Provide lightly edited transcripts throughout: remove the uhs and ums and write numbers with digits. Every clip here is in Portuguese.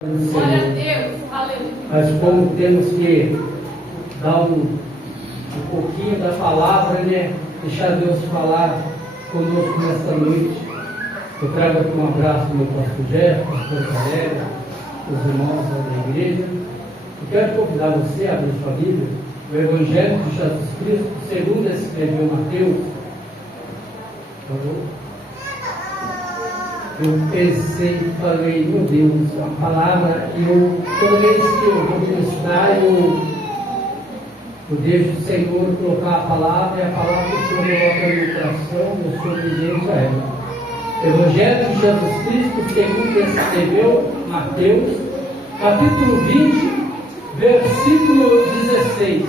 Glória a Deus, aleluia. Mas como temos que dar um pouquinho da palavra, né? Deixar Deus falar conosco nesta noite. Eu trago aqui um abraço do meu pastor Jeff, pastor Calera, os irmãos da igreja. Eu quero convidar você a abrir sua Bíblia, o Evangelho de Jesus Cristo, segundo escreveu Mateus. Por favor. Eu pensei e falei, meu Deus, a palavra, toda vez que eu vou ministrar, eu deixo o Senhor colocar a palavra, e a palavra que o Senhor coloca no meu coração, eu sou obediente a ela. Evangelho de Jesus Cristo, segundo escreveu Mateus, capítulo 20, versículo 16.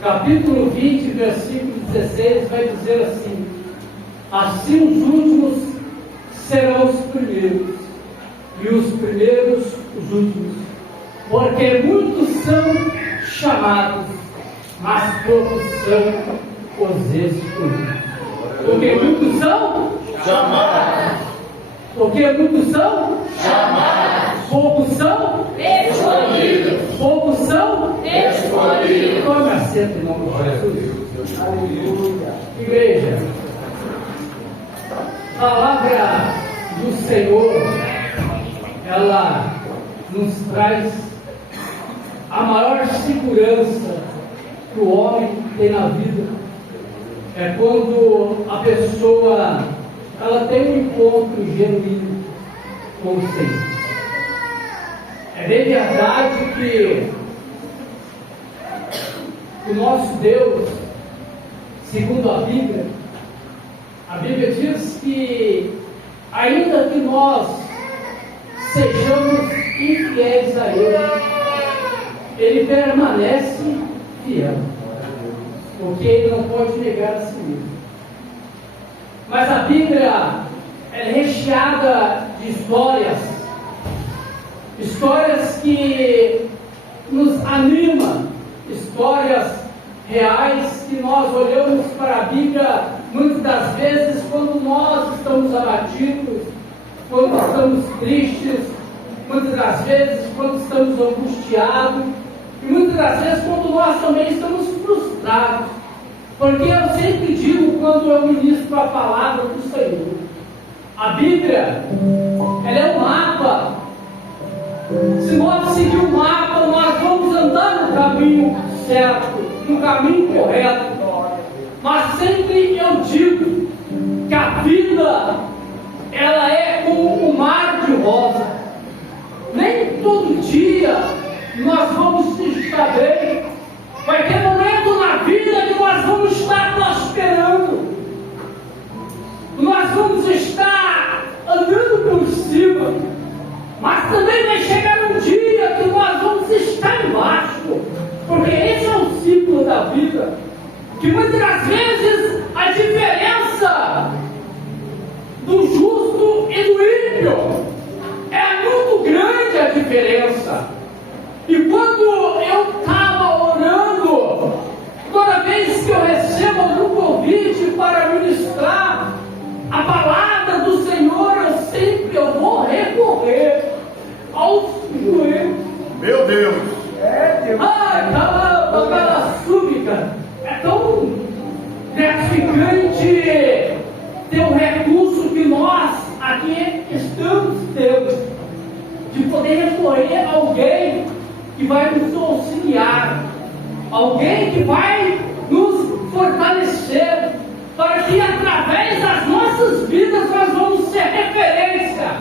Capítulo 20, versículo 16, vai dizer assim: assim os últimos serão os primeiros, e os primeiros os últimos, porque muitos são chamados, mas poucos são os escolhidos. Porque muitos são chamados, porque muitos são chamados, poucos são escolhidos, poucos são escolhidos. Tome assento em nome de Jesus. Aleluia. Igreja, a palavra do Senhor, ela nos traz a maior segurança que o homem tem na vida. É quando a pessoa ela tem um encontro genuíno com o Senhor. É bem verdade que o nosso Deus, segundo a Bíblia diz que, ainda que nós sejamos infiéis a Ele permanece fiel, porque Ele não pode negar a si mesmo. Mas a Bíblia é recheada de histórias que nos animam, histórias reais que nós olhamos para a Bíblia muitas das vezes quando nós estamos abatidos, quando estamos tristes, muitas das vezes quando estamos angustiados, e muitas das vezes quando nós também estamos frustrados. Porque eu sempre digo, quando eu ministro a palavra do Senhor, a Bíblia, ela é um mapa. Se nós seguirmos o mapa, nós vamos andar no caminho certo, no caminho correto. Mas sempre eu digo que a vida, ela é como um mar de rosa. Nem todo dia nós vamos estar bem. Vai ter momento na vida que nós vamos estar prosperando. Nós vamos estar andando por cima. Mas também vai chegar um dia que nós vamos estar embaixo. Porque esse é o ciclo da vida. Que muitas das vezes a diferença do justo e do ímpio é muito grande a diferença. E quando eu estava orando, toda vez que eu recebo algum convite para ministrar a palavra do Senhor, eu vou recorrer aos joelhos. Meu Deus! Aquela súplica. É tão gratificante ter um recurso que nós aqui estamos tendo, de poder recorrer a alguém que vai nos auxiliar, alguém que vai nos fortalecer, para que através das nossas vidas nós vamos ser referência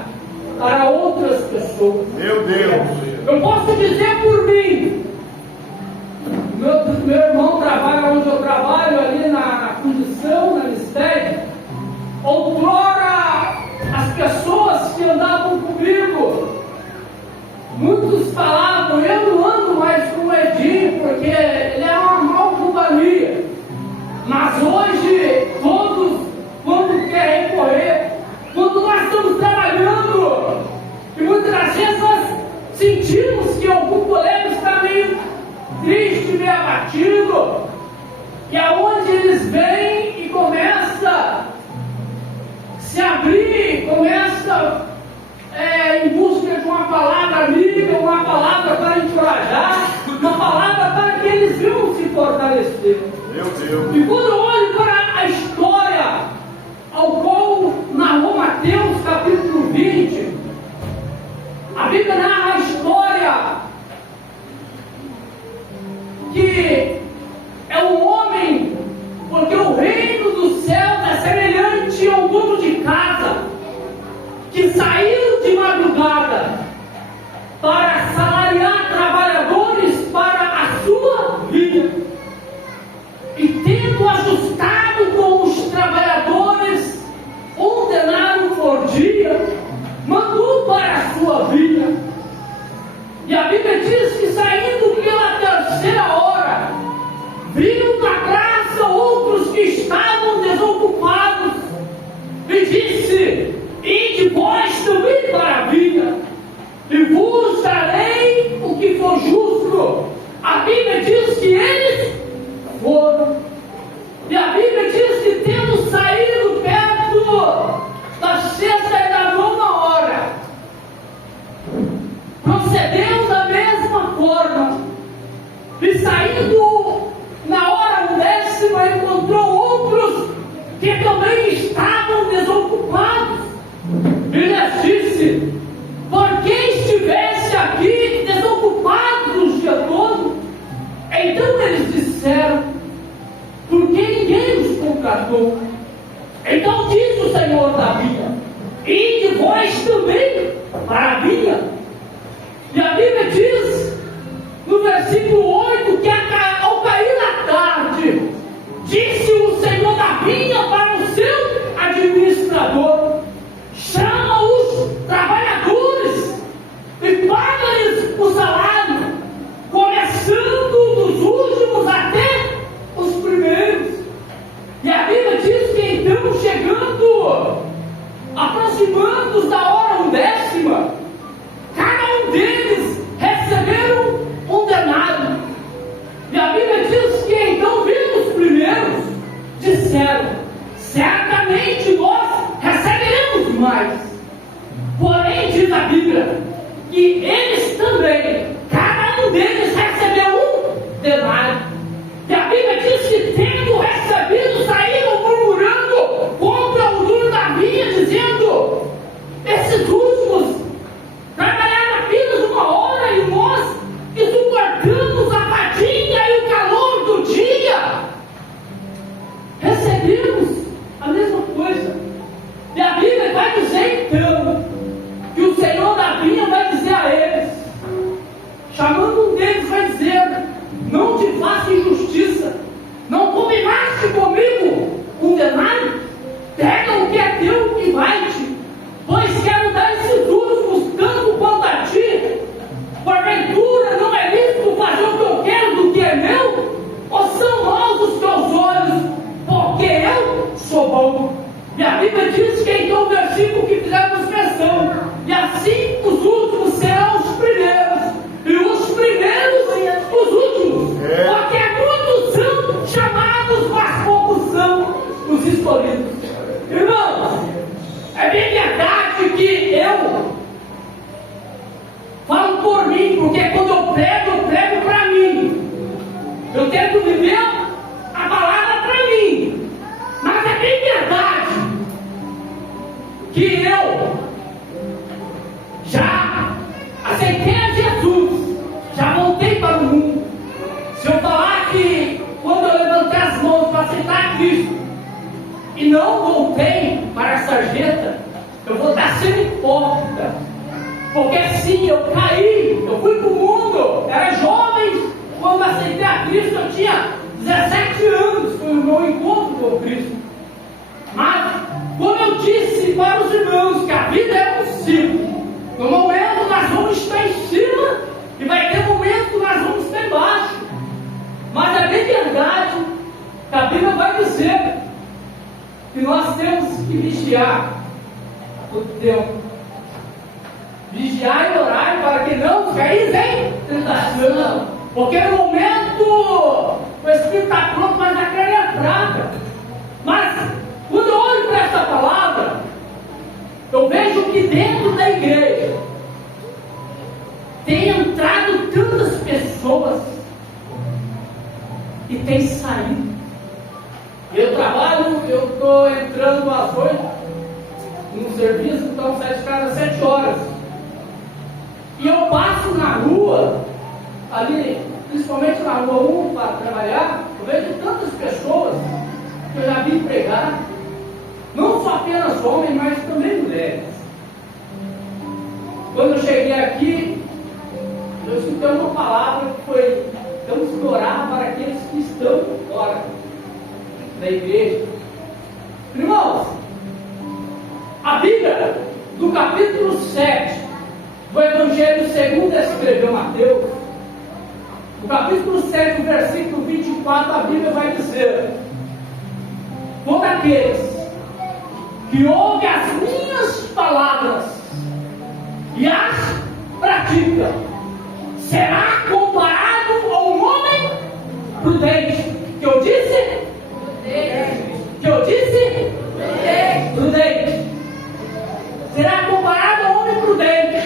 para outras pessoas. Meu Deus! Eu posso dizer por mim, meu irmão trabalha onde eu trabalho, ali na condição, na mistério. Outrora, as pessoas que andavam comigo, muitos falavam, eu não ando mais com o Edinho, porque ele é uma mal companhia. Mas hoje, todos, quando querem recorrer, quando nós estamos trabalhando, e muitas das vezes nós sentimos que algum colega está meio triste, meio abatido, e aonde eles vêm e começa a se abrir, começa em busca de uma palavra amiga, uma palavra para encorajar, uma palavra para que eles venham se fortalecer. Meu Deus. E quando eu olho para a história ao qual narrou Mateus capítulo 20, a Bíblia narra a história que é um homem, porque o reino dos céus é semelhante a um dono de casa que saiu de madrugada para salariar trabalhadores para a sua vida, e tendo ajustado com os trabalhadores um denário por dia, mandou para a sua vida. E a Bíblia diz que, saindo pela terceira hora, viu na praça outros que estavam desocupados, e disse: ide vós também para a vinha, e vos darei o que for justo. A Bíblia diz que eles foram. E a Bíblia diz que, tendo saído perto da sexta e da nona hora, procedeu da mesma forma, e saindo na hora 10ª, encontrou outros que também estavam desocupados, e lhes disse: por que estivesse aqui desocupados o dia todo? Então eles disseram: porque ninguém os contratou. Então diz o Senhor da vinha: ide vós também para a vinha. E a Bíblia diz no versículo 8 que ao cair da tarde, disse o Senhor da vinha para o seu administrador: chama os trabalhadores e paga-lhes o salário, começando dos últimos até os primeiros. E a Bíblia diz que então, chegando, aproximando-se da hora 10ª, cada um deles receberam um denário. E a Bíblia diz que então, vendo os primeiros, disseram: certamente nós receberemos mais. Porém, diz a Bíblia que eles também, cada um deles recebeu um denário. E a Bíblia diz que, tendo recebido, saíram murmurando contra o dono da vinha, dizendo: esses últimos trabalharam apenas 1 hora, e nós que suportamos a fadiga e o calor do dia recebemos a mesma coisa. E a Bíblia vai dizer então que o Senhor da vinha vai dizer a eles, chamando um deles, vai dizer: não te faço injustiça, não combinaste comigo um denário? Pega o que é teu e vai-te, pois quero dar esses últimos tanto quanto a ti. Porventura não é lícito fazer o que eu quero do que é meu? Ou são maus os teus olhos, porque eu sou bom? E a Bíblia diz que então o versículo que fizemos menção: e assim os últimos serão os primeiros, e os primeiros os últimos. Porque muitos são chamados, mas poucos são os escolhidos. Irmãos, é bem verdade que eu falo por mim, porque quando eu prego para mim. Eu tento viver a palavra para mim. Mas é bem verdade que eu já aceitei a Jesus, já voltei para o mundo. Se eu falar que quando eu levantei as mãos para aceitar Cristo e não voltei para a sarjeta, eu vou estar sendo hipócrita. Porque sim, eu caí, eu fui para o mundo, era jovem quando aceitei a Cristo, eu tinha 17 anos, foi o meu encontro com Cristo. Mas, como eu disse para os irmãos, que a vida é um ciclo. No momento nós vamos estar em cima, e vai ter momento que nós vamos estar embaixo. Mas é bem verdade que a Bíblia vai dizer que nós temos que vigiar todo tempo. Vigiar e orar para que não caís em tentação. Porque no momento o Espírito está pronto, mas a carne é fraca. Mas quando eu olho para esta palavra, eu vejo que dentro da igreja tantas pessoas que têm saído. Eu trabalho, eu estou entrando às 8 no serviço, então saio de casa às 7 horas. E eu passo na rua, ali, principalmente na rua 1 para trabalhar, eu vejo tantas pessoas que eu já vi pregar, não só apenas homens, mas também mulheres. Quando eu cheguei aqui, eu escutei uma palavra que foi: vamos orar para aqueles que estão fora da igreja. Irmãos, a Bíblia, do capítulo 7 do Evangelho segundo escreveu Mateus, no capítulo 7, versículo 24, a Bíblia vai dizer: todos aqueles que ouvem as minhas palavras e as pratica, será comparado a um homem prudente. Que eu disse? Que eu disse? Prudente. Será comparado a um homem prudente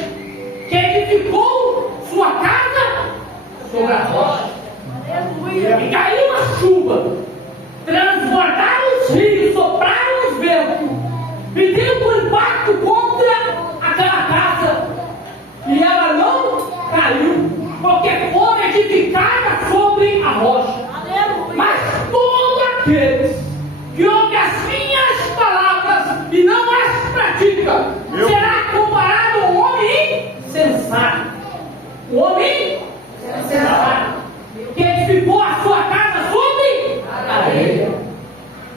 que edificou sua casa sobre a rocha. E caiu a chuva, transbordaram os rios, sopraram os ventos, e deu um impacto contra aquela casa, e ela não caiu, porque foi edificada sobre a rocha. Mas todos aqueles que ouvem as minhas palavras e não as praticam, será comparado a um homem insensato. Um homem insensato, que edificou a sua casa sobre a areia.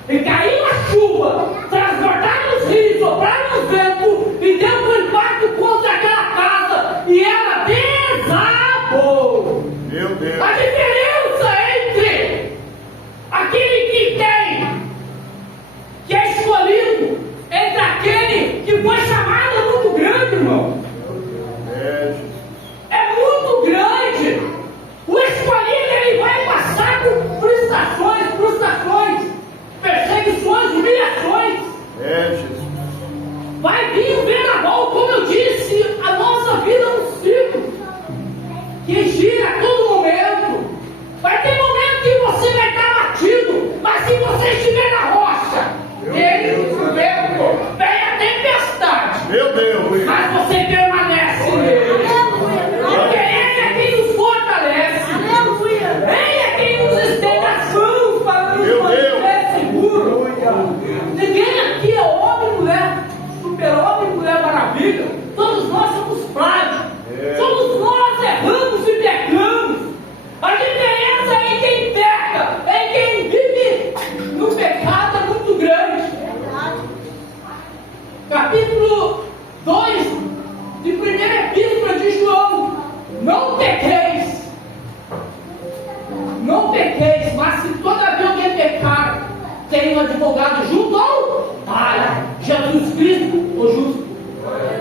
E caiu a chuva, transbordaram os rios, sopraram os ventos, e deu um impacto contra aquela casa, e ela desabou. Meu Deus. A diferença entre aquele que é escolhido, entre aquele que foi chamado, é muito grande, irmão. É muito grande. O escolhido, ele vai passar por frustrações, perseguições, humilhações. Jesus. Vai vir um vendaval, como eu disse, a nossa vida é um ciclo que gira a todo momento. Vai ter momento que você vai estar batido, mas se você estiver na rocha, vem o vento, vem a tempestade. Meu Deus. Mas você permanece nele. Porque Ele é quem nos fortalece. Ele é quem nos estende as mãos para nos manter seguros. Ninguém aqui é homem e mulher, super-homem e mulher maravilha. Todos nós somos frágeis. Todos nós erramos e pecamos. A diferença é em quem peca, é em quem vive no pecado, é muito grande. Capítulo 2 de 1ª Epístola de João: não pequeis, mas se todavia alguém pecar, tem um advogado junto ao Pai, Jesus Cristo, o justo.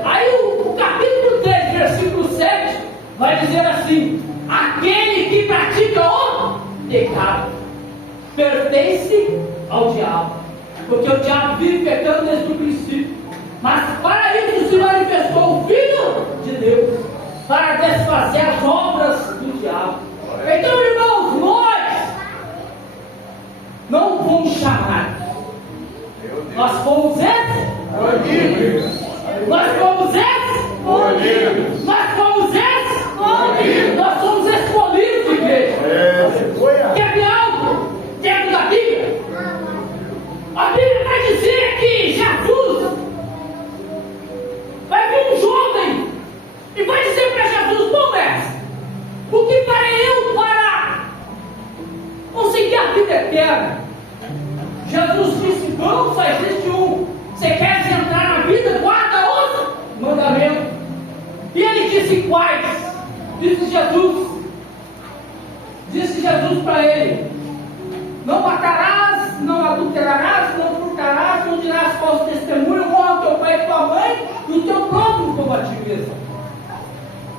Aí o capítulo 3, versículo 7 vai dizer assim: aquele que pratica o pecado pertence ao diabo, porque o diabo vive pecando desde o princípio. Mas para isso se manifestou o Filho de Deus, para desfazer as obras do diabo. Então, irmãos, nós não fomos chamados, nós fomos escolhidos. Nós fomos escolhidos. Nós fomos escolhidos. Nós somos escolhidos, igreja. Quer ver algo dentro da Bíblia? A Bíblia vai dizer que Jesus vai vir um jovem e vai dizer para Jesus: bom mestre, o que farei eu para conseguir a vida eterna? Jesus disse: bom, só existe um. Você quer entrar na vida? Guarda os mandamentos. E ele disse: quais? Disse Jesus para ele: não matarás, não adulterarás, não furtarás, não dirás falso testemunho, honra teu pai e tua mãe, e o teu próprio como a ti mesmo.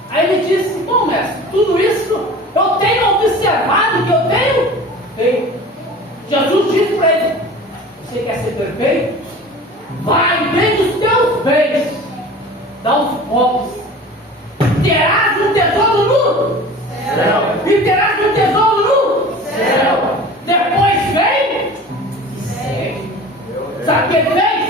Aí ele disse: bom mestre, tudo isso eu tenho observado que eu tenho feito. Jesus disse para ele: você quer ser perfeito? Vai, vende os teus bens, dá aos pobres, terás um tesouro no E terás um tesouro no céu. Depois vem e segue. Sabe o que ele fez?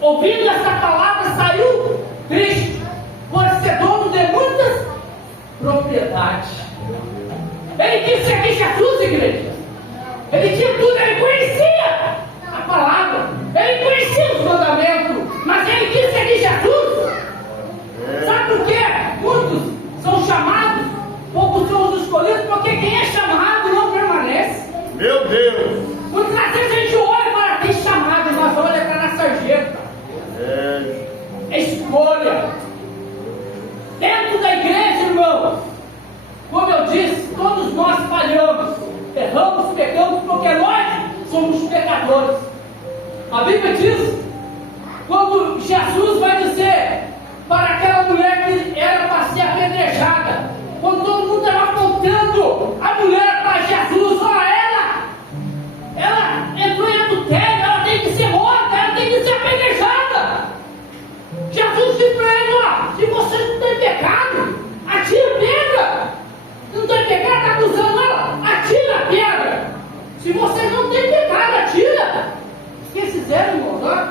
Ouvindo essa palavra, saiu triste, por ser dono de muitas propriedades. Ele quis seguir Jesus, igreja. Ele tinha tudo, ele conhecia a palavra, ele conhecia os mandamentos, mas ele quis seguir Jesus. Sabe por quê? Muitos são chamados, poucos são os escolhidos, porque quem é chamado não permanece. Meu Deus. Muitas vezes a gente olha e fala, tem chamado, mas olha para na sarjeta. É escolha. Dentro da igreja, irmãos, como eu disse, todos nós falhamos, erramos, pecamos, porque nós somos pecadores. A Bíblia diz, quando Jesus vai dizer para aquela mulher que era para ser apedrejada, quando todo mundo estava apontando a mulher para Jesus, olha, ela entrou em adultério, ela tem que ser morta, ela tem que ser apedrejada. Jesus disse para ele, ó, se você não tem pecado, atira a pedra. Não tem pecado, está acusando ela, atira a pedra. Se você não tem pecado, atira. O que eles fizeram, irmãos? Ó,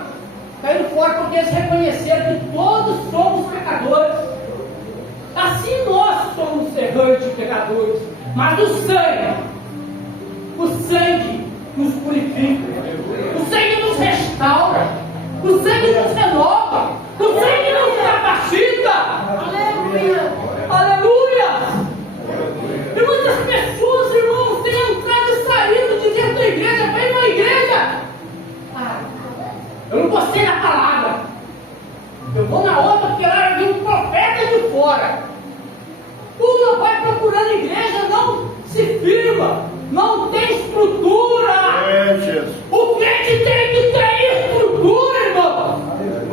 caíram fora porque eles reconheceram que todos somos pecadores. Assim nós somos errantes e pecadores. Mas o sangue nos purifica, o sangue nos restaura, o sangue nos renova, o sangue nos capacita. Aleluia! Aleluia! E muitas pessoas, irmãos, têm entrado e saído de dentro da igreja, vem na igreja. Eu não gostei da palavra. Eu vou na outra porque lá vi um profeta de fora. Tudo vai procurando a igreja, não se firma, não tem estrutura. O crente tem que ter estrutura, irmão.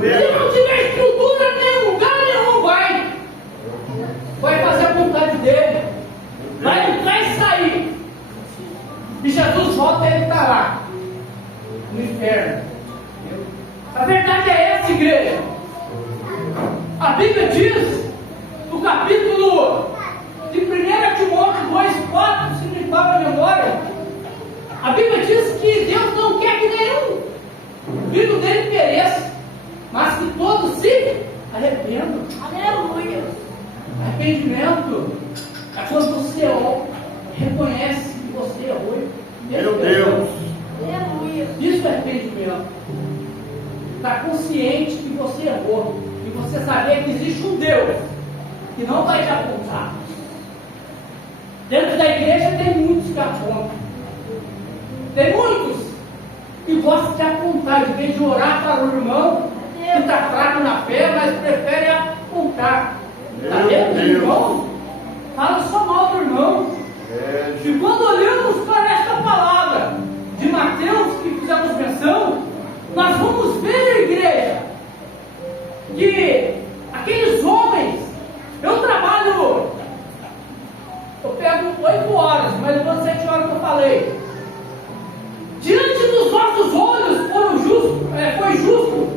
Se não tiver estrutura, nem lugar nenhum vai. Vai fazer a vontade dele. Vai entrar e sair. E Jesus volta e ele está lá, no inferno. A verdade é essa, igreja. A Bíblia diz, no capítulo de 1 Timóteo 2,4, se me fala a memória, a Bíblia diz que Deus não quer que nenhum filho dele pereça, mas que todos se arrependam. Aleluia! Arrependimento é quando você reconhece que você errou. Meu Deus! Aleluia! Isso é arrependimento. Está consciente que você errou e você saber que existe um Deus que não vai te apontar. Dentro da igreja tem muitos que apontam. Tem muitos que gostam de apontar, em vez de orar para o irmão que está fraco na fé, mas prefere apontar. Está vendo, irmão? Fala só mal do irmão. E quando olhamos para esta palavra de Mateus, que fizemos menção, nós vamos ver, a igreja, que aqueles homens, eu pego 8 horas, mas levando 7 horas que eu falei. Diante dos nossos olhos foi justo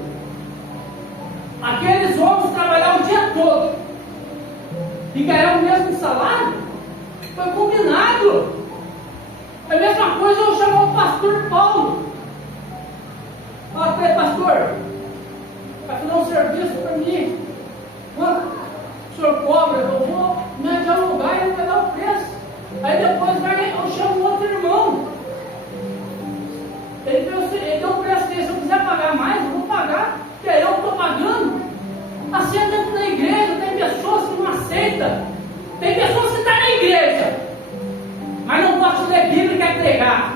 aqueles homens trabalhar o dia todo e ganhar o mesmo salário. Foi combinado. É a mesma coisa eu chamar o pastor Paulo. Fala para ele, pastor, vai fazer um serviço para mim. Quanto o senhor cobra? Eu vou me dialogar e ele vai dar o preço. Aí depois eu chamo outro irmão. Ele deu o preço dele. Se eu quiser pagar mais, eu vou pagar, porque é eu que estou pagando. Assim é dentro da igreja. Tem pessoas que não aceitam. Tem pessoas que estão na igreja, mas não gostam de ler Bíblia e quer pregar.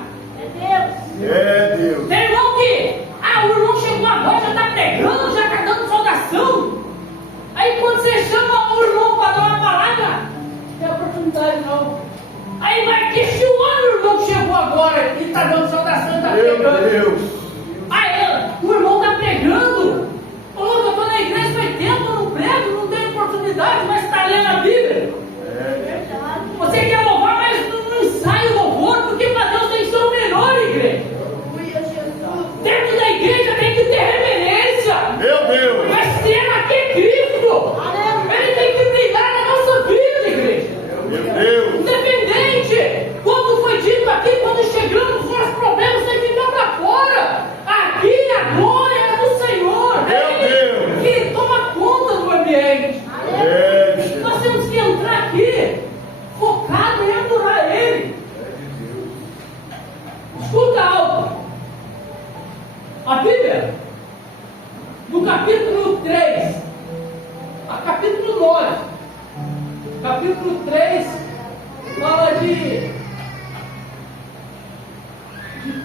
É Deus. Tem irmão que, o irmão chegou agora, já está pregando, já está dando saudação. Aí quando você chama o irmão para dar uma palavra, não tem oportunidade não. Aí vai questionando o irmão que chegou agora e está dando saudação, está pregando. Meu Deus. Aí o irmão está pregando. Falou que eu estou na igreja faz tempo, não prego, não tenho oportunidade, mas está lendo a Bíblia. Você quer louvar, mas não ensaia o louvor, porque para Deus tem que ser o melhor, igreja. Dentro da igreja tem que ter reverência. Meu Deus. Mas ter aqui Cristo. Ele tem que brilhar na nossa vida, igreja. 11. Capítulo 3 fala de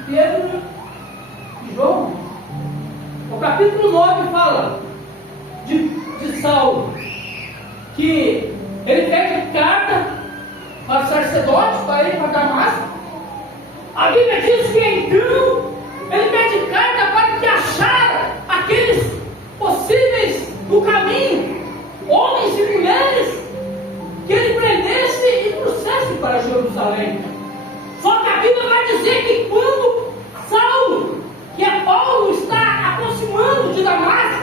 Pedro e João. O capítulo 9 fala de Saulo, que ele pede carta para o sacerdote, para ir para Damasco. A Bíblia diz que então ele pede carta para que achara aqueles possíveis do caminho, homens e mulheres, que ele prendesse e trouxesse para Jerusalém. Só que a Bíblia vai dizer que quando Saulo, que é Paulo, está aproximando de Damasco,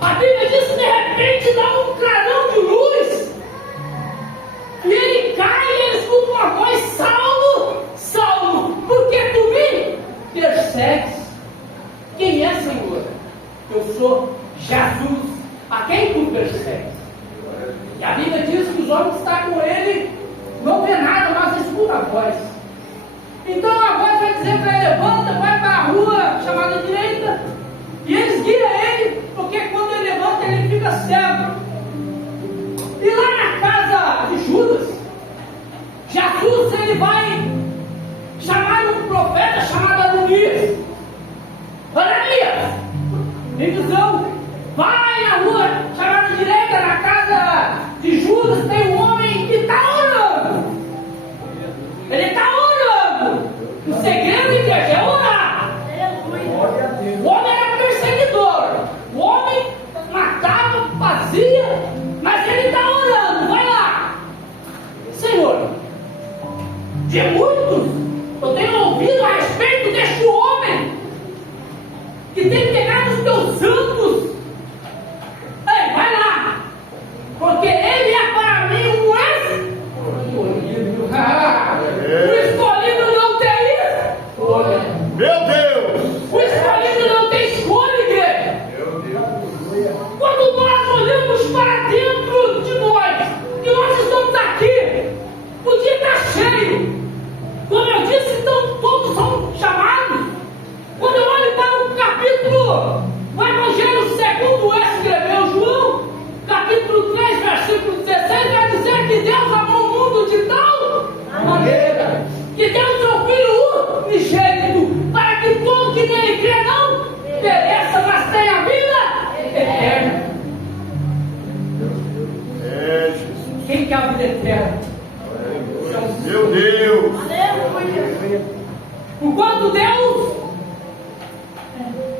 a Bíblia diz que de repente dá um clarão de luz, e ele cai e ele escuta uma voz: Saulo, Saulo, por que tu me persegues? Quem é, Senhor? Eu sou Jesus, a quem tu persegues? E a Bíblia diz que os homens que estão com ele não vê nada, mas escuta a voz. Então a voz vai dizer para ele: levanta, vai para a rua chamada direita, e eles guiam ele, porque quando ele levanta ele fica cego. E lá na casa de Judas, Jesus ele vai chamar um profeta chamado Ananias. Ananias, em visão, vai na rua chamada direita, na casa de Judas tem um homem que está orando. Ele está orando. O segredo, igreja, é orar. O homem era perseguidor. O homem matava, fazia, mas ele está orando. Vai lá. Senhor, de muitos eu tenho ouvido a respeito deste homem que tem pegado os teus santos. Ei, vai lá, porque ele é para mim um escolhido. O escolhido não tem escolha. Meu Deus! O escolhido não tem escolha, igreja. Quando nós olhamos para dentro de nós, e nós estamos aqui, o dia está cheio. Como eu disse, então todos são chamados. Quando eu olho para o capítulo, o Evangelho segundo escreveu João, capítulo 3, versículo 16, vai dizer que Deus amou o mundo de tal maneira que deu o seu Filho unigênito, para que todo que nele crê não pereça, mas tenha vida eterna. É, Jesus. Quem quer a vida eterna? Meu Deus! Enquanto Deus,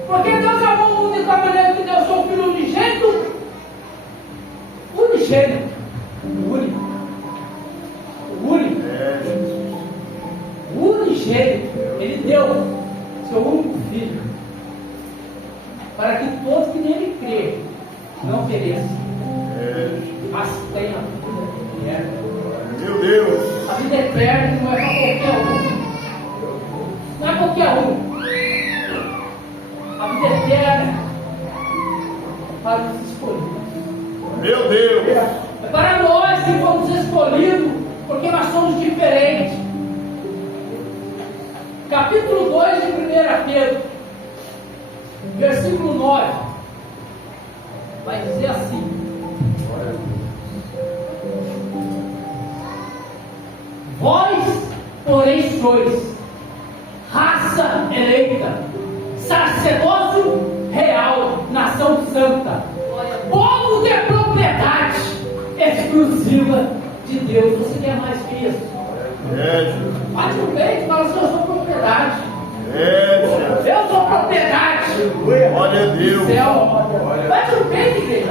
porque Deus amou o mundo de tal maneira que deu o seu Filho unigênito, unigênito, ele deu seu único filho, para que todos que nele crê não pereçam, mas tenham a vida eterna. Meu Deus! A vida eterna não é para qualquer um. Não é qualquer um. A vida eterna é para os escolhidos. Meu Deus! É para nós que fomos escolhidos, porque nós somos diferentes. Capítulo 2 de 1 Pedro, versículo 9, vai dizer assim: vós, porém, sois raça eleita, sacerdócio real, nação santa, povo de propriedade exclusiva de Deus. Você quer mais que isso? Bate no peito e fala assim: eu sou propriedade. Eu sou propriedade. Glória a Deus. Bate no peito, igreja.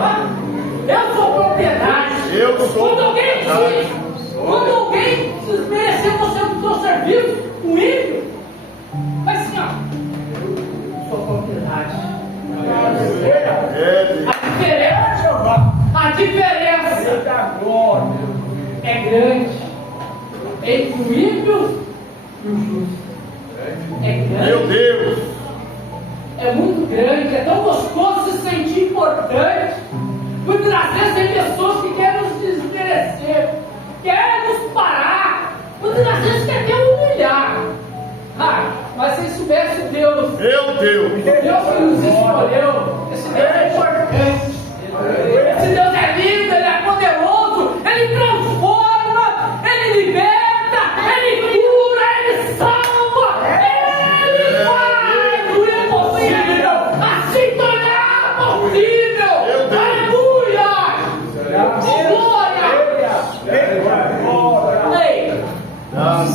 Eu sou propriedade. Eu sou Quando alguém propriedade. quando alguém desmerecer você do seu serviço, o ímpio, vai assim, ó: eu sou propriedade. A diferença é grande entre o ímpio e o justo. É grande. Meu Deus! É muito grande, é tão gostoso se sentir importante. Muitas das vezes tem pessoas que querem nos desmerecer, querem nos parar, muitas das vezes querem até humilhar. Mas se soubesse Deus, Meu Deus! Deus que nos escolheu, esse Deus é importante, esse Deus é lindo, Ele é poderoso.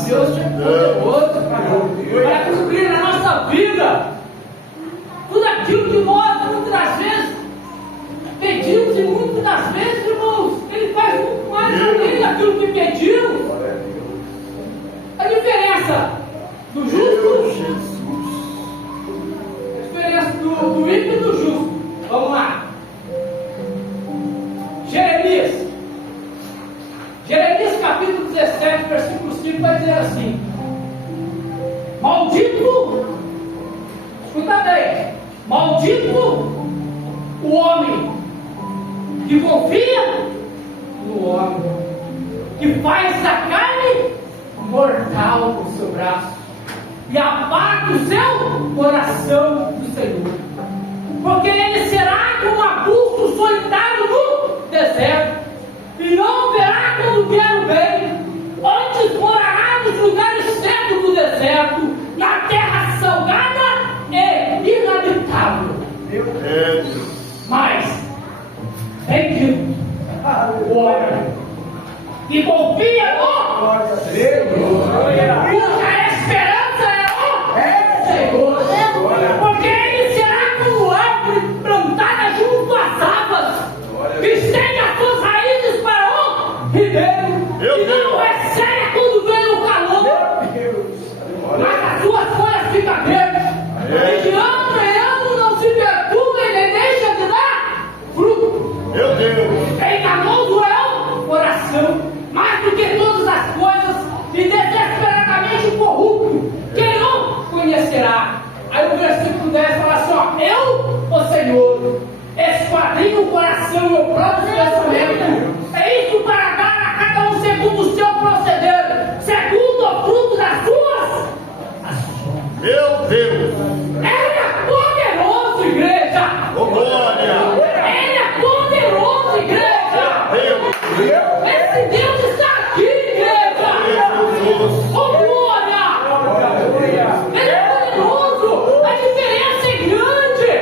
Deus é poderoso para cumprir na nossa vida tudo aquilo que nós, muitas das vezes, pedimos, e muitas das vezes, irmãos, Ele faz muito mais além daquilo que pedimos. A diferença do justo, a diferença do ímpio e do justo. Vamos lá. Jeremias capítulo 17, versículo 5 vai dizer assim: maldito, escuta bem, maldito o homem que confia no homem, que faz a carne mortal com o seu braço e aparta o seu coração do Senhor, porque ele será como arbusto solitário no deserto, e não verá quando vier o bem, antes morará nos lugares secos do deserto, na terra salgada e inabitável. Mas bendito o homem que confia no Senhor, cuja esperança é o Senhor, porque ele será como árvore plantada junto às águas, que estende as suas raízes para o ribeiro, e não receia quando vem o calor, mas as suas folhas ficam verdes, e de ano em ano não se perturba e nem deixa de dar fruto. Meu Deus! Enganoso é o coração, mais do que todas as coisas, e desesperadamente corrupto, quem não conhecerá? Aí o versículo 10 fala assim: ó, eu, o Senhor, esquadrinho o coração e o próprio pensamento, é isso para dar a cada um segundo o seu proceder, segundo o fruto das suas ações. Meu Deus! Ele é poderoso, igreja! Oh, glória! Ele é poderoso, igreja! Deus! Esse Deus está aqui, igreja! Oh, glória! Ele é poderoso! A diferença é grande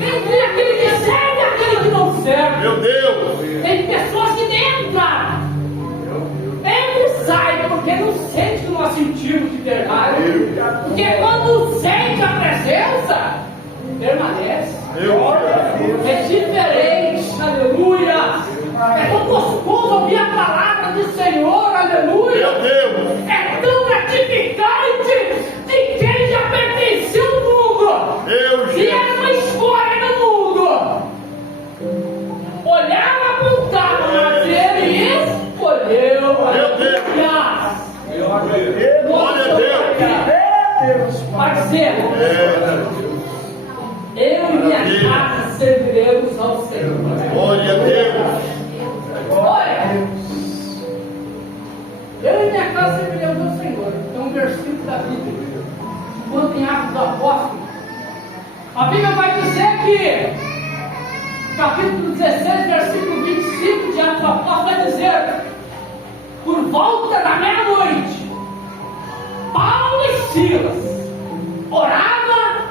entre aquele que serve e aquele que não serve. Meu Deus! Tem pessoas que entram, entra e sai, porque não sente o que nós sentimos de verdade. Porque quando sente a presença, permanece. É diferente, aleluia. É tão gostoso ouvir a palavra do Senhor, aleluia. Meu Deus! É tão gratificante de quem já pertenceu ao mundo. Meu E era uma escolha no mundo. Olhava, apontava, mas ele escolheu. Meu Deus! Glória a Deus! Parceiro, eu e minha casa serviremos ao Senhor. Glória a Deus! Olha, eu e minha casa serviremos ao Senhor. É um versículo da Bíblia. Enquanto em Atos do Apóstolo, a Bíblia vai dizer que, capítulo 16, versículo 25 de Atos do Apóstolo, vai dizer: por volta da meia-noite, Paulo e Silas orava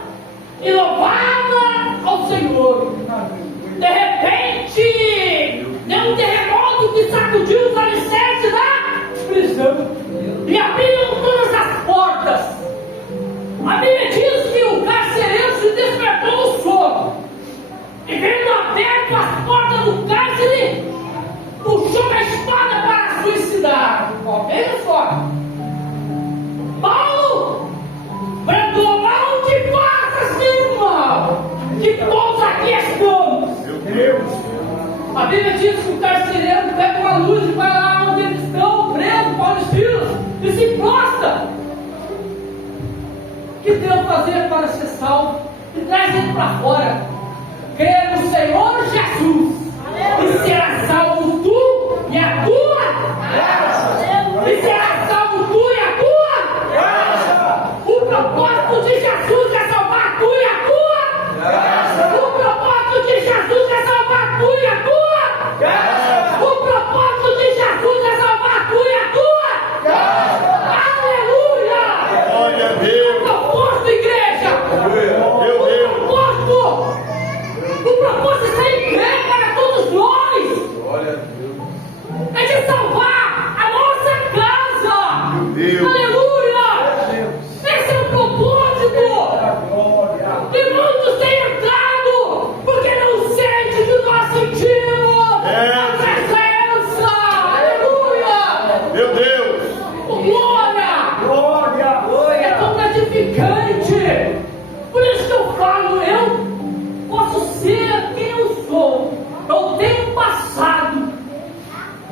e louvava ao Senhor. De repente, deu um terremoto que sacudiu os alicerces da prisão e abriu todas as portas. A Bíblia diz que o carcereiro se despertou do sono e, vendo aberto as portas do cárcere, puxou a espada para suicidar. Veja só, Paulo bradou: malde faças meu mal, que todos aqui estamos. Meu Deus! A Bíblia diz que o carcereiro pega uma luz e vai lá onde eles estão, presos, Paulo e Silas, e se prostra. O que devo fazer para ser salvo? E traz ele para fora. Crê no Senhor Jesus e será salvo tu e a tua casa. E será salvo tu e a tua casa. O propósito de Jesus é salvar tu e a tua casa. O propósito de Jesus é salvar tu e a tua casa. O propósito de Jesus é salvar tu e a tua casa. Aleluia! Glória a Deus! O propósito, igreja! Meu Deus! O propósito está em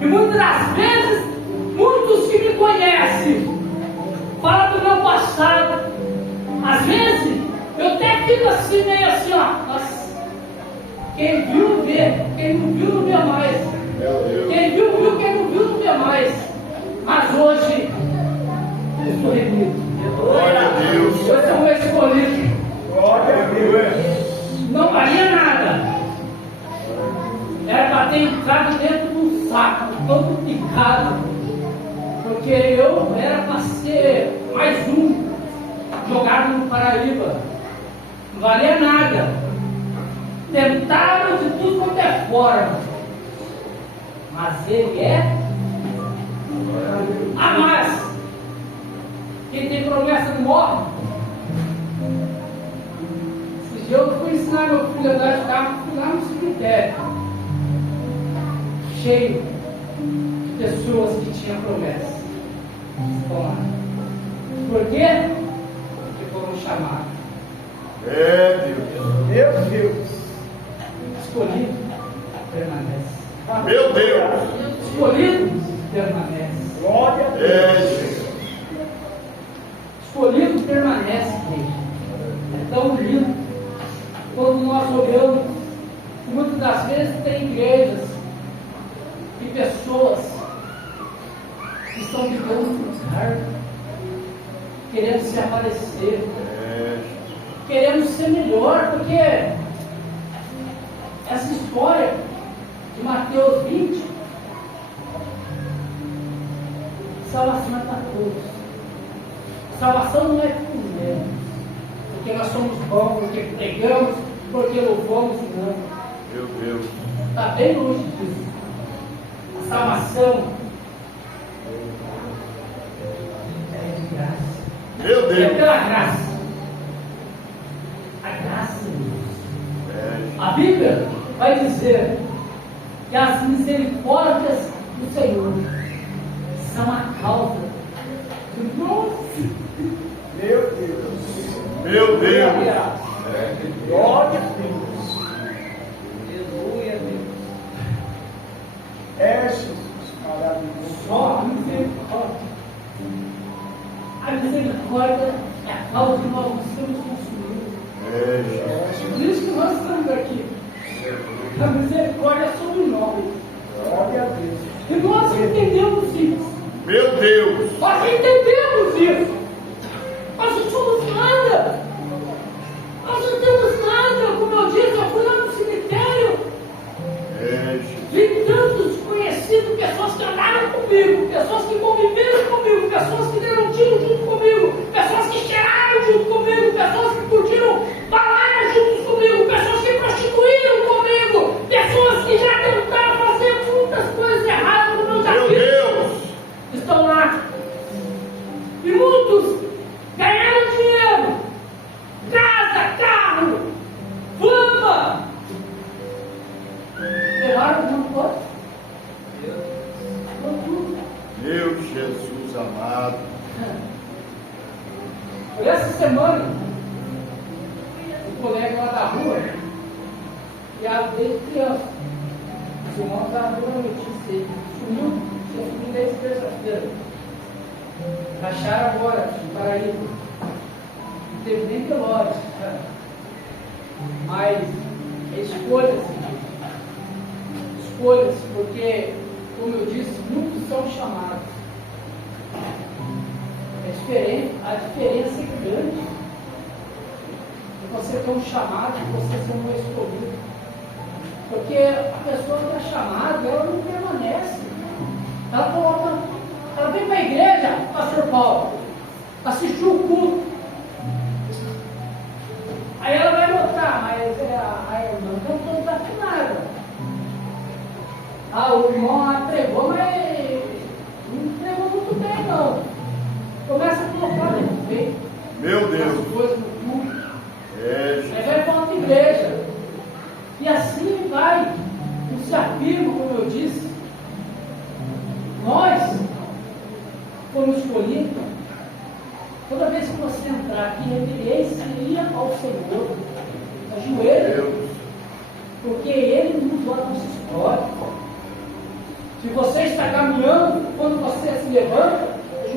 E muitas das vezes, muitos que me conhecem falam do meu passado. Às vezes, eu até fico assim, meio assim, ó. Nossa, quem viu, vê. Quem não viu, não vê mais. Quem viu, viu. Quem não viu, não vê mais. Mas hoje, eu estou remido. Glória a Deus. Hoje eu vou escolher. Glória a Deus. Não valia nada. Era para ter entrado dentro do saco, todo picado. Porque eu era para ser mais um jogado no Paraíba. Não valia nada. Tentaram de tudo quanto é forma. Mas ele é. Ah, mas quem tem promessa não morre. Esse dia eu fui ensinar meu filho a andar de carro, fui lá no cemitério, cheio de pessoas que tinham promessa. Estão lá. Por quê? Porque foram chamados. É Deus. Meu Deus. Escolhido permanece. Meu Deus. Escolhido permanece. Glória a Deus. É Jesus. Escolhido permanece, igreja. É tão lindo. Quando nós olhamos, muitas das vezes tem igrejas e pessoas que estão vivendo no cargo, querendo se aparecer, É querendo ser melhor, porque essa história de Mateus 20, salvação é para todos. Salvação não é para os mesmos, porque nós somos bons, porque pregamos, porque louvamos, não. Meu Deus. Está bem longe disso. A salvação é de graça. Meu É Deus. pela graça. A graça de Deus. É A Bíblia vai dizer que as misericórdias do Senhor são a causa do nosso. Meu Deus. Meu Deus. Glória a Deus. Aleluia, Deus. É Jesus. Maravilhoso. Só a misericórdia. A misericórdia é a causa de nós sermos consumidos. É Jesus. Por isso que nós estamos aqui. A misericórdia é sobre nós. Glória a Deus. E nós entendemos isso. Meu Deus. Nós entendemos isso. Nós não somos nada. Nós não temos nada. Como eu disse, eu fui lá no cemitério. É Jesus. Vi tantos conhecidos, pessoas que andaram comigo, pessoas que conviveram comigo, pessoas que deram tiro junto comigo, pessoas que cheiraram junto comigo, pessoas que curtiram balada junto comigo, pessoas que prostituíram comigo, pessoas que já tentaram fazer muitas coisas erradas no meu Meu filhos. Deus. Estão lá. E muitos ganharam dinheiro, casa, carro, fama. Erraram não pode. Meu Jesus amado. Essa semana, um colega lá da rua, e a desde criança, os irmãos da rua notícia, ele sumiu, tinha sumido desde terça-feira. Acharam agora, em Paraíba. Não teve nem velório. Mas é escolhas, escolhas, porque, como eu disse, muitos são chamados. É diferente, a diferença é grande de você ter um chamado e você ser um escolhido. Porque a pessoa que é chamada, ela não permanece. Ela coloca, ela vem para a igreja, pastor Paulo, assistiu o culto. Aí ela vai notar, mas a irmã cantou desafinada. Ah, o irmão lá pregou, mas não pregou muito bem não. Começa a colocar defeito. Meu Deus. As coisas no culto. É Jesus. Aí vai para outra igreja. E assim vai. Não se afirma, como eu disse. Nós fomos escolhidos. Toda vez que você entrar aqui, reverencia ao Senhor. Ajoelha. Deus. Porque Ele mudou a nossa história. Se você está caminhando, quando você se levanta,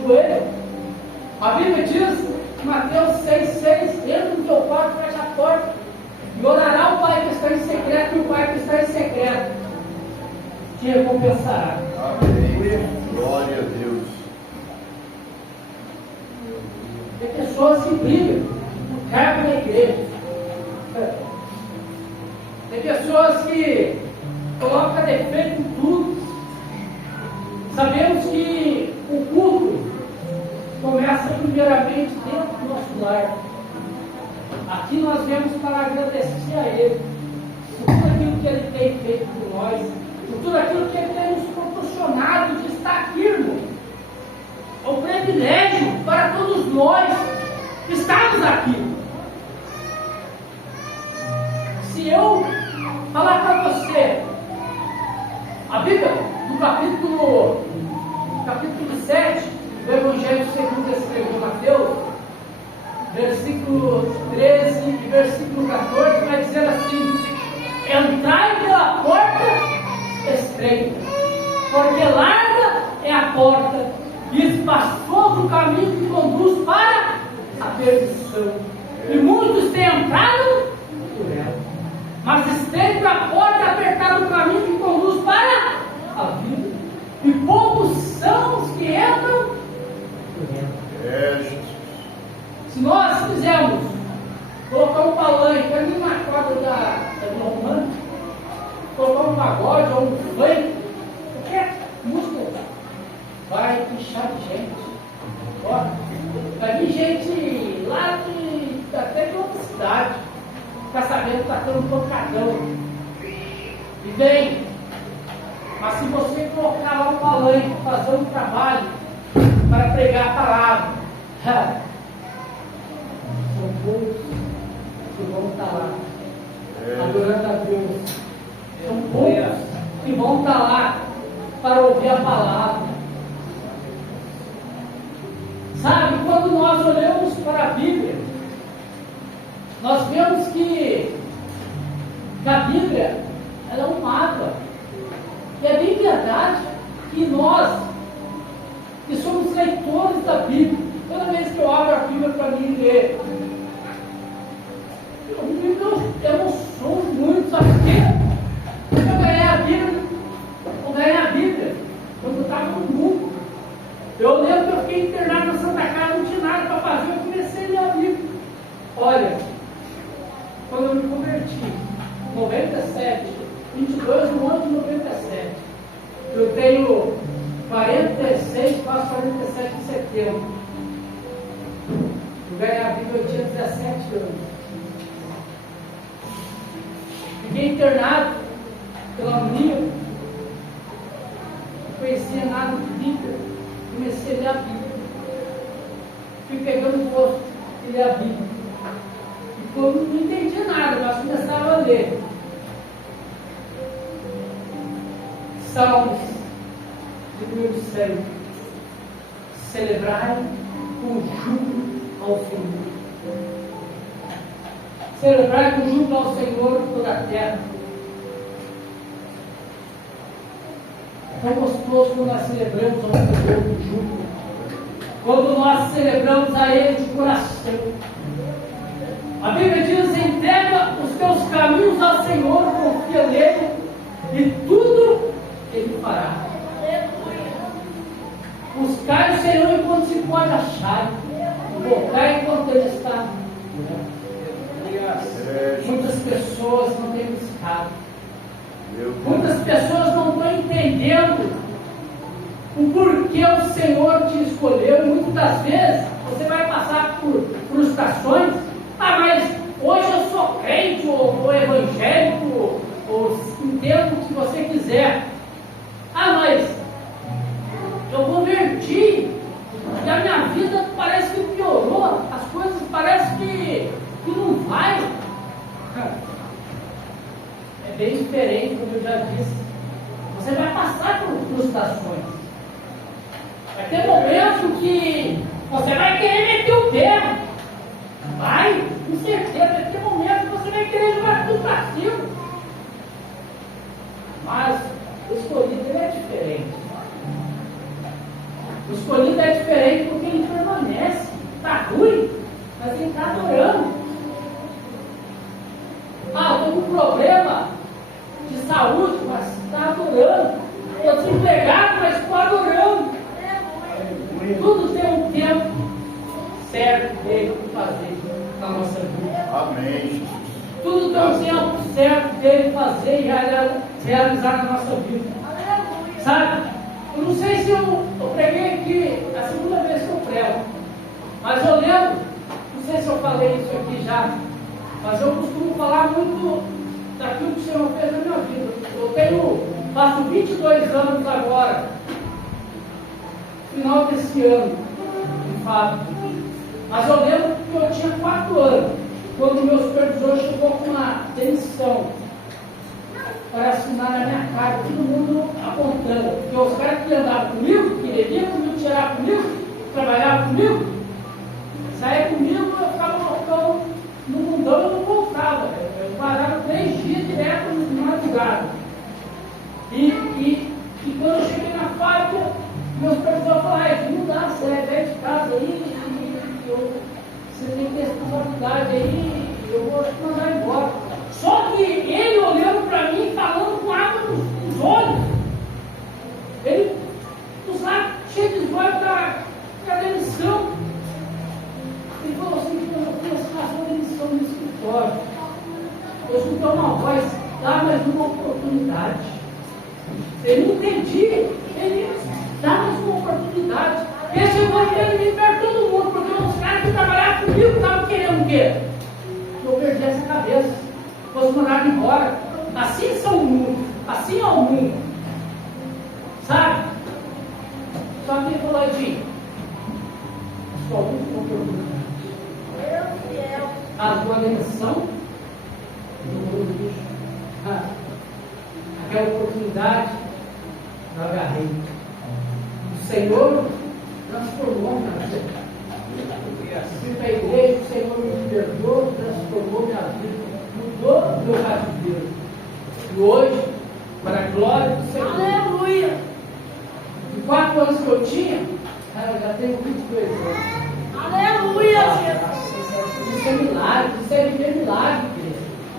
joelho. A Bíblia diz, em Mateus 6,6, entra no teu quarto, fecha a porta, e orará o Pai que está em secreto, e o Pai que está em secreto te recompensará. Amém. Glória a Deus. Tem pessoas que brigam no cargo da igreja. Tem pessoas que colocam defeito em tudo. Sabemos que o culto começa primeiramente dentro do nosso lar. Aqui nós viemos para agradecer a Ele por tudo aquilo que Ele tem feito por nós, por tudo aquilo que Ele tem nos proporcionado de estar aqui, irmão. É um privilégio para todos nós estarmos aqui. Se eu falar para você, a Bíblia, no capítulo 7 do Evangelho segundo escreveu Mateus, versículo 13 e versículo 14, vai dizer assim: entrai pela porta estreita, porque larga é a porta e espaçoso o caminho que conduz para a perdição, e muitos têm entrado por ela. Mas estreita a porta, apertado o caminho que conduz para a vida, e poucos são os que entram por ela. Se nós quisermos colocar um palanque ali na quadra da Vila Romana, colocar um pagode ou um funk, qualquer música, vai inchar de gente. Ó, vai vir gente lá até de outra cidade, ficar sabendo que está tendo um tocadão. E vem. Mas se você colocar lá um palanque, fazer um trabalho para pregar a palavra, são poucos que vão estar lá adorando a Deus. São poucos que vão estar lá para ouvir a palavra. Sabe, quando nós olhamos para a Bíblia, nós vemos que a Bíblia ela é um mapa. E é bem verdade que nós, que somos leitores da Bíblia, toda vez que eu abro a Bíblia para mim ler, eu me emociono muito, sabe por quê? Eu ganhei a Bíblia quando eu estava no mundo. Eu lembro que eu fiquei internado na Santa Casa, não tinha nada para fazer, eu comecei a ler a Bíblia. Olha, quando eu me converti, em 97, 22 no ano de 97, eu tenho 46, faço 47 em setembro. Eu ganhei a Bíblia, eu tinha 17 anos. Fiquei internado pela agonia, não conhecia nada de Bíblia, comecei a ler a Bíblia. Fui pegando o gosto de ler a Bíblia. E eu não entendia nada, mas começava a ler. Salmos de 1100. Celebrai com júbilo ao Senhor. Celebrai com júbilo ao Senhor toda a terra. É tão gostoso quando nós celebramos ao Senhor com júbilo. Quando nós celebramos a Ele de coração. A Bíblia diz: entrega os teus caminhos ao Senhor, confia nele, e tudo Ele fará. Buscai o Senhor enquanto se pode achar, invocai enquanto Ele está. Muitas pessoas não têm buscado, muitas pessoas não estão entendendo o porquê o Senhor te escolheu, e muitas das vezes você vai passar por frustrações. Mas hoje eu sou crente, ou evangélico, ou entendo o que você quiser. Mas eu converti e a minha vida parece que piorou, as coisas parecem que não vai. É bem diferente, como eu já disse. Você vai passar por frustrações. Vai ter momentos que você vai querer meter o pé. Vai, com certeza, vai ter momentos que você vai querer jogar tudo para cima. Mas O escolhido ele é diferente. O escolhido é diferente porque ele permanece. Está ruim, mas ele está adorando. Ah, estou com um problema de saúde, mas está adorando. Estou desempregado, mas estou adorando. Tudo tem um tempo certo dele para fazer na nossa vida. Amém. Tudo tem um tempo certo dele fazer e realizar na nossa vida. Sabe? Eu não sei se eu preguei aqui, é a segunda vez que eu prego, mas eu lembro, não sei se eu falei isso aqui já, mas eu costumo falar muito daquilo que o Senhor fez na minha vida. Eu faço 22 anos agora, final desse ano, de fato. Mas eu lembro que eu tinha 4 anos, quando o meu supervisor chegou com uma demissão para assinar na minha cara, todo mundo apontando. Porque os caras que andavam comigo, que bebiam comigo, tiravam comigo, trabalhavam comigo, saía comigo, eu ficava loucão no mundão, eu não voltava. Eu parava 3 dias direto na madrugada. E quando eu cheguei na fábrica, meu supervisor falou: não dá, você é velho de casa aí, você tem que ter responsabilidade aí, eu vou te mandar embora. Só que ele olhando para mim, falando com água nos olhos, ele, os lábios cheios de esgoio da demissão. Ele falou assim: eu conheço razão de demissão no escritório. Eu escutei uma voz, dá mais uma oportunidade. Eu não entendi, ele dá mais uma oportunidade. Ele chegou e ele me perto todo mundo, porque os caras que trabalhavam comigo estavam querendo o quê? Que eu perdesse a cabeça, fosse mandado embora. Assim são o mundo, assim é o mundo, sabe? Só que ele falou: Edinho, só uma oportunidade. A tua demissão, aquela oportunidade, eu agarrei. O Senhor transformou minha vida. Fui para a igreja, o Senhor me perdoou, transformou minha vida, mudou meu cativeiro. E hoje, para a glória do Senhor. Aleluia! De 4 anos que eu tinha, eu já tenho 22 anos. Aleluia! Isso é milagre, isso é viver milagre,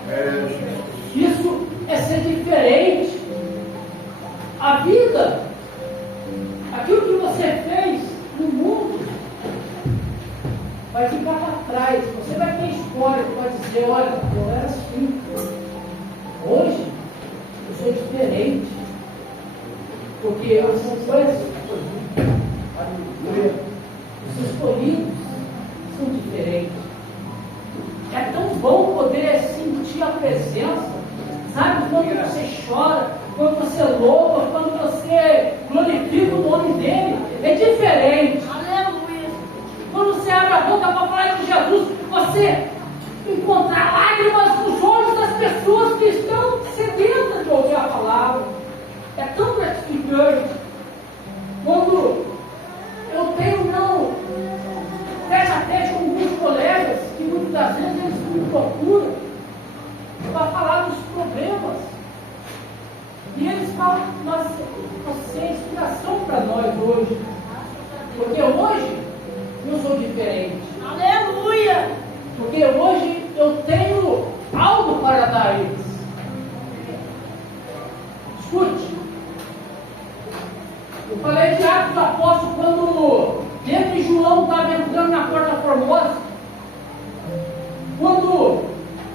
igreja. Isso é ser diferente. A vida, aquilo que você fez no mundo, vai ficar para trás. Você vai ter história, vai dizer: olha, eu era assim. Hoje, eu sou diferente. Porque as coisas, os escolhidos são diferentes. É tão bom poder sentir a presença, sabe? Quando você chora, quando você louva, quando você glorifica o nome dele, é diferente. Aleluia! Quando você abre a boca para falar de Jesus, você encontrar lágrimas nos olhos das pessoas que estão sedentas de ouvir a palavra. É tão gratificante. Quando eu tenho tete a tete com alguns colegas, que muitas das vezes eles me procuram para falar dos problemas. E eles falam: você é inspiração para nós hoje. Porque hoje eu sou diferente. Aleluia! Porque hoje eu tenho algo para dar a eles. Escute. Eu falei de Atos dos Apóstolos quando Pedro e João estavam entrando na Porta Formosa. Quando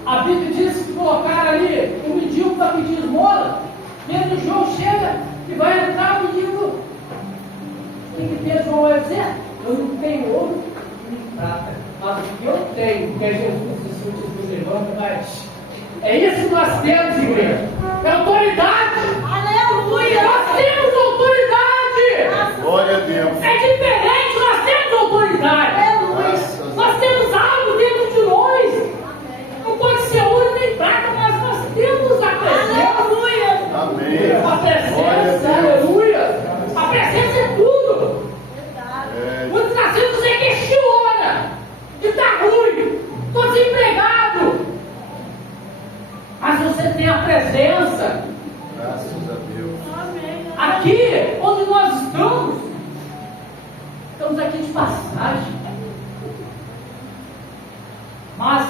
a Bíblia diz que colocaram ali um mendigo para pedir esmola, Pedro e João chega e vai entrar o mendigo. O que Pedro e João vai dizer? Eu não tenho ouro nem prata, mas o que eu tenho, que é Jesus levanta, mas é isso que nós temos, igreja. É autoridade. Aleluia! Nós temos autoridade. Glória a Deus. É diferente, nós temos autoridade. Aleluia! Nós temos algo dentro de nós. Não pode ser ouro nem prata, mas nós temos a presença. Aleluia! Amém. A Glória a presença, Deus. aleluia. A presença é tudo. Muitas das vezes você questiona que está ruim, estou desempregado. Mas você tem a presença, estamos aqui de passagem. Mas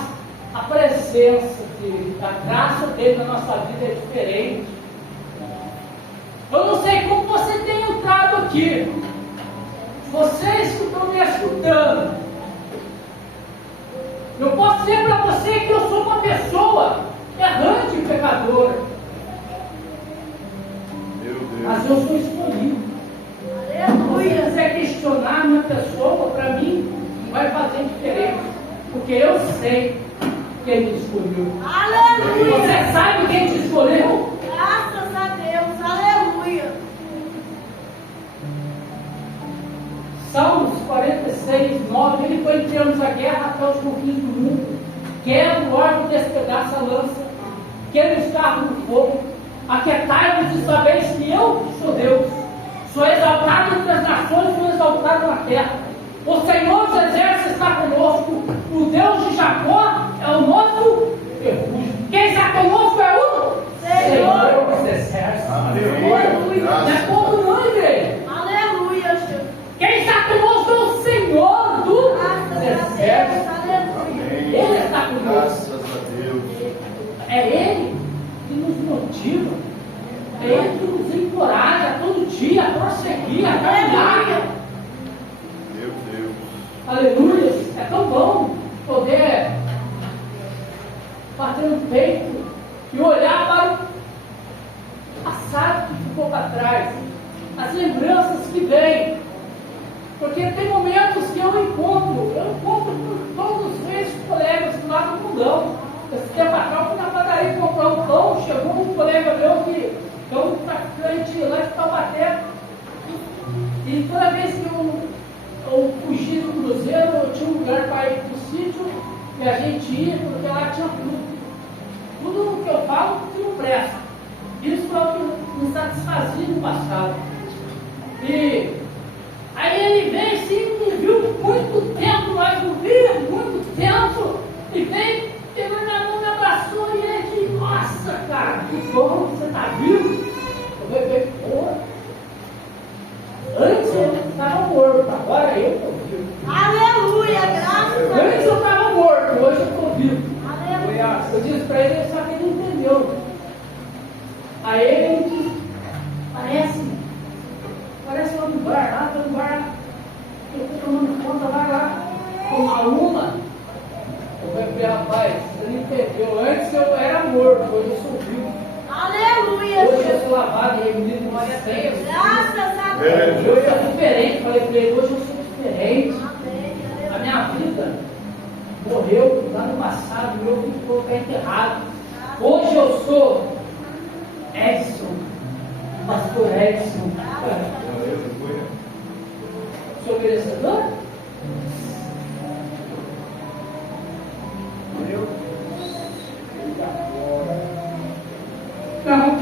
a presença da graça dele na nossa vida é diferente. Eu não sei como você tem entrado aqui. Vocês que estão me escutando, eu posso dizer para você que eu sou uma pessoa errante e pecadora. Meu Deus. Mas eu sou escolhido. Se Aleluia. quiser questionar a minha pessoa, para mim, não vai fazer diferença. Porque eu sei quem me escolheu. Aleluia. Você sabe quem te escolheu? Graças a Deus. Aleluia. Salmos 46, 9, ele foi enviando a guerra até os confins do mundo. Quer o órgão despedaça a lança, quer os carros no fogo. Aquietai-vos e sabeis que eu sou Deus. Sou exaltado entre as nações, sou exaltado na terra. O Senhor dos exércitos está conosco. O Deus de Jacó é o nosso refúgio. Quem está conosco é o Senhor dos exércitos. Aleluia. Não é como não, igreja. Aleluia, Jesus. Quem está conosco é o Senhor dos Graças a exércitos. Deus. Aleluia. Ele está conosco. Graças a Deus. É Ele que nos motiva. É Ele que nos encoraja todo dia a prosseguir, a caminhar. Meu Deus. Aleluia. É tão bom poder bater no peito e olhar para o passado que ficou para trás, as lembranças que vêm. Porque tem momentos que eu encontro com todos os meus colegas lá do mundão. Esse tempo atrás eu fui na padaria comprar um pão, chegou um colega meu que é um traficante lá de Taubaté. E toda vez que eu fugia do cruzeiro, eu tinha um lugar para ir para o sítio e a gente ia, porque lá tinha tudo. Tudo que eu falo, que não presta. Isso é o que me satisfazia no passado. E aí ele veio assim, me viu muito tempo, nós não vimos muito tempo, e veio, pegou na mão, me abraçou e ele disse, nossa cara, que bom, você está vivo? Eu falei, pô, antes eu estava morto, agora eu estou vivo. Aleluia. Graças a Antes Deus. eu estava morto, hoje eu estou vivo. Aleluia. Eu disse para ele, só que ele não entendeu. Aí ele disse, parece lá no bar, lá tem um bar, eu estou tomando conta, vai lá, tomar uma. Eu falei, rapaz, você não entendeu, antes eu era morto, hoje eu sou vivo. Aleluia. Hoje eu Jesus. sou lavado e reminido no sangue. Graças a É. Deus. Hoje é diferente, falei para ele, hoje eu sou diferente. Amém. A minha vida morreu lá no passado, meu ficou enterrado. Hoje eu sou Edson, pastor Edson. Sou merecedor? Meu Deus. Não.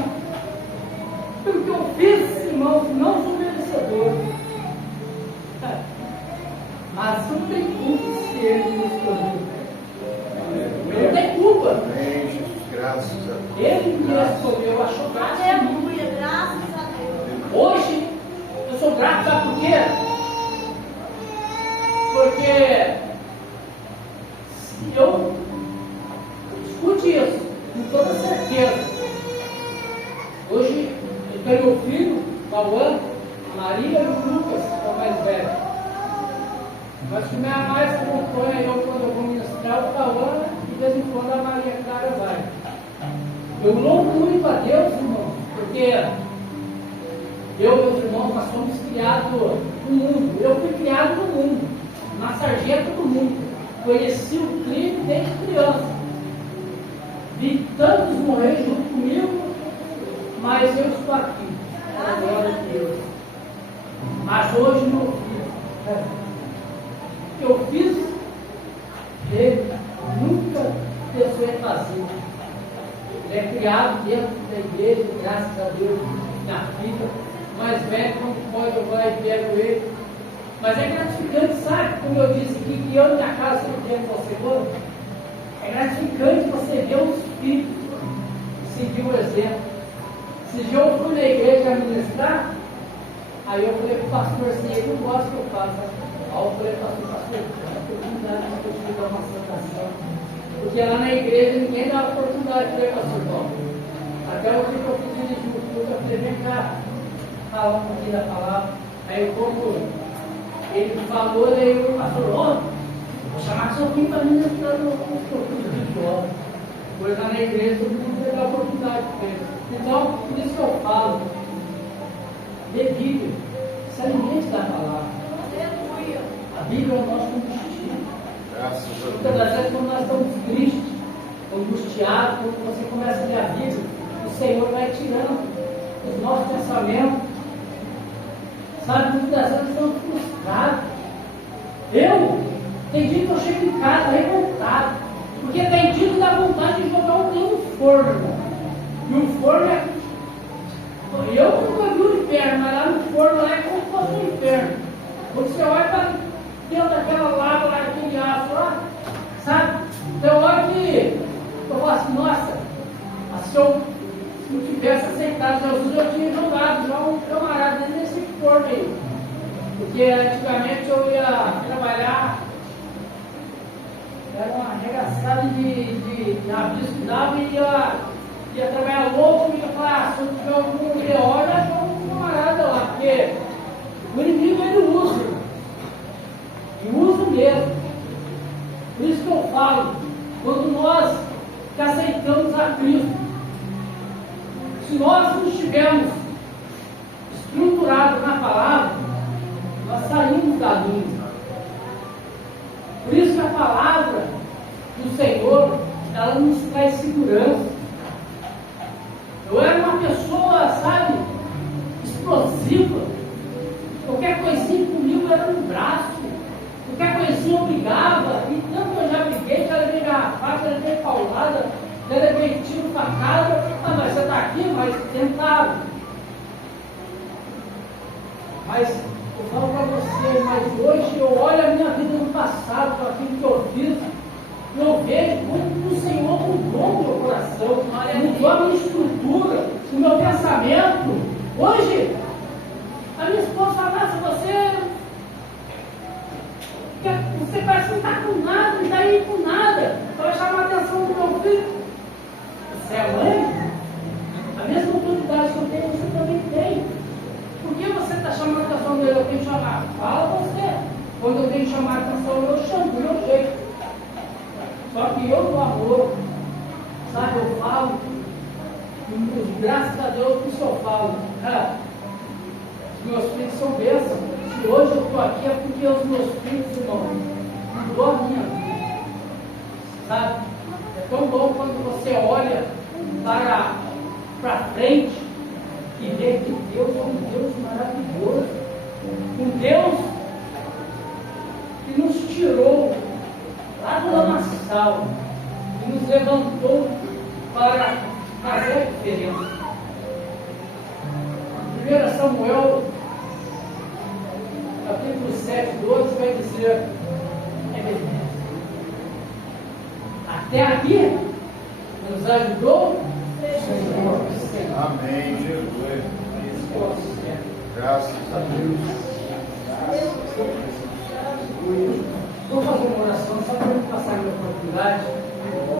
Pelo que eu fiz, irmãos, não sou merecedor. Mas não tem culpa se ele me escolheu. Não tem culpa. Amém, Jesus. Graças a Deus. Ele me escolheu, achou graça em mim. Aleluia. Graças a Deus. Hoje, eu sou grato, sabe por quê? Porque se eu escute isso, com toda certeza. Hoje, eu tenho meu filho, Cauã, a Maria e o Lucas, que é o mais velho. Mas que me mais acompanha eu quando eu vou ministrar o Cauã, de vez em quando a Maria Clara vai. Eu louvo muito a Deus, irmão, porque eu e meus irmãos, nós somos criados no mundo. Eu fui criado no mundo, na sarjeta do mundo. Conheci o crime desde criança. Vi tantos morrer junto comigo, mas eu estou aqui. Glória a Deus. Mas hoje, meu filho, o que eu fiz, ele nunca pensou em fazer. Ele é criado dentro da igreja, graças a Deus, minha filha. Mais velho, quando pode, eu vou e pego ele. Mas é gratificante, sabe? Como eu disse aqui, que eu e minha casa sempre viemos ao Senhor. É gratificante você ver os filhos seguir o exemplo. Esse dia eu fui na igreja ministrar Aí eu falei pro pastor assim, ele não gosta que eu faça. Aí eu falei pro pastor, a oportunidade de eu dar uma saudação. Porque lá na igreja ninguém dá a oportunidade de ver pastor Paulo. Até o que eu fui dirigir o culto, eu falei, vem cá, falar um pouquinho da palavra. Aí quando ele falou, aí o pastor, vou chamar seu filho para ministrar no culto de fora. Pois lá na igreja todo mundo vai dar a oportunidade para ele. Então, por isso que eu falo, lê Bíblia, se alimente da palavra. Aleluia. A Bíblia é o nosso combustível. Graças a Muitas das Deus. vezes, quando nós estamos tristes, angustiados, quando você começa a ler a Bíblia, o Senhor vai tirando os nossos pensamentos. Sabe, muitas das vezes estamos frustrados. Tem dia que eu chego em casa revoltado, porque tem dia que dá vontade de jogar um trem no forno, irmão. E o forno é. Eu nunca vi o inferno, mas lá no forno lá é como se fosse um inferno. Quando você olha para dentro daquela lava lá, aquele aço lá, sabe? Então, olha que eu falo assim, nossa, se eu não tivesse aceitado Jesus, eu tinha jogado já um camarada dentro desse forno aí. Porque antigamente eu ia trabalhar, era uma arregaçada de abismo que dava e ia trabalhar louco e ia falar, se eu tiver algum BO, já jogo um camarada lá, porque o inimigo ele usa, e usa mesmo. Por isso que eu falo, quando nós que aceitamos a Cristo, se nós não estivermos estruturados na palavra, nós saímos da linha. Por isso que a palavra do Senhor, ela nos traz segurança. Eu era uma pessoa, sabe, explosiva. Qualquer coisinha comigo era no braço. Qualquer coisinha eu brigava. E tanto eu já briguei, já levei garrafada, já levei paulada, já levei tiro, facada. Ah, mas você está aqui, mas tentaram. Mas eu falo para você, mas hoje eu olho a minha vida no passado, para aquilo que eu fiz, e eu vejo como o Senhor mudou o meu coração, mudou a minha estrutura, o meu pensamento. Hoje, a minha esposa fala, você parece que não está com nada, não está aí com nada, vai chamar a atenção do meu filho. Você é mãe? A mesma autoridade que eu tenho, você também tem. Por que você está chamando a atenção dele? Eu tenho que chamar. Fala você. Quando eu tenho que chamar a atenção, eu chamo do meu jeito. Só que eu, no amor, sabe, eu falo, e graças a Deus, por isso eu falo, os meus filhos são bênçãos. Se hoje eu estou aqui é porque os meus filhos, irmão, mudou a minha vida. Sabe? É tão bom quando você olha para frente e vê que Deus é um Deus maravilhoso. Um Deus que nos tirou lá do lamaçal e nos levantou para fazer a diferença. 1 Samuel, capítulo 7, 12, vai dizer, até aqui nos ajudou o Senhor. Amém, Jesus. Graças a Deus. Vou fazer uma oração só para me passar a minha oportunidade.